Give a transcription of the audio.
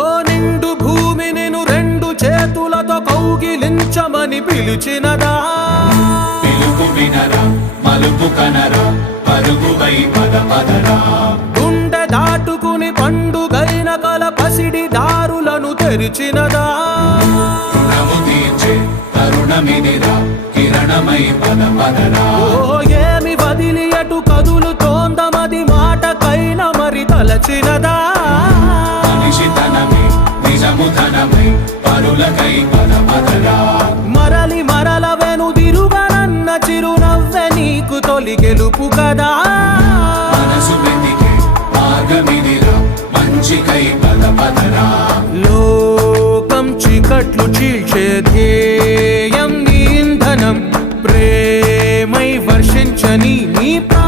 ఓ నిండు భూమి నేను రెండు చేతులతో కౌగిలించమని పిలిచినదా. పిలుపు వినరా మలుపు కనరా పరుగువై పద పదరా. గుండె దాటుకుని పండుగైన కల పసిడి దారులను తెరిచినదా. రుణము తీర్చే తరుణమిదిరా కిరణమై పద పదరా. ఓ ఏమి వదిలి అటు కదులుతోందమది మాటకైన మరి తలచినదా. మనిషి తనమే నిజము ధనమై పరులకై పద పదరా మరలి మరల వెను చిరునవ్వె నీకు తొలి గెలుపు కదా. మనసు పద పదరా లోకం చీకట్లు చీల్చే ధ్యేయం ప్రేమై వర్షించని నీ ప్రా